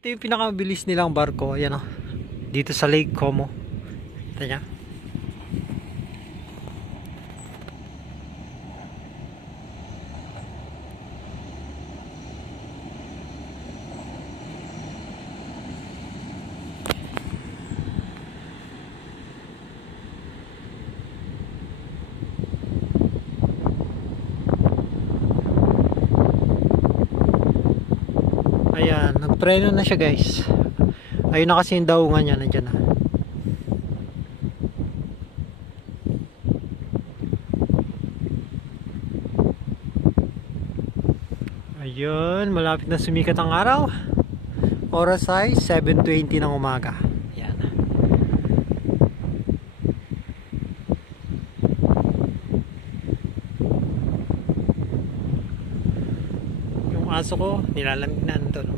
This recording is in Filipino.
Ito yung pinakamabilis nilang barko. Ayan o. Dito sa Lake Como. Ito niya. Ayan, nagpreno na siya guys. Ayun na kasi yung daungan niya, nandiyan na. Ayun, malapit na sumikat ang araw. Oras ay 7:20 ng umaga. Ayan. Yung aso ko, nilalamig na nandun.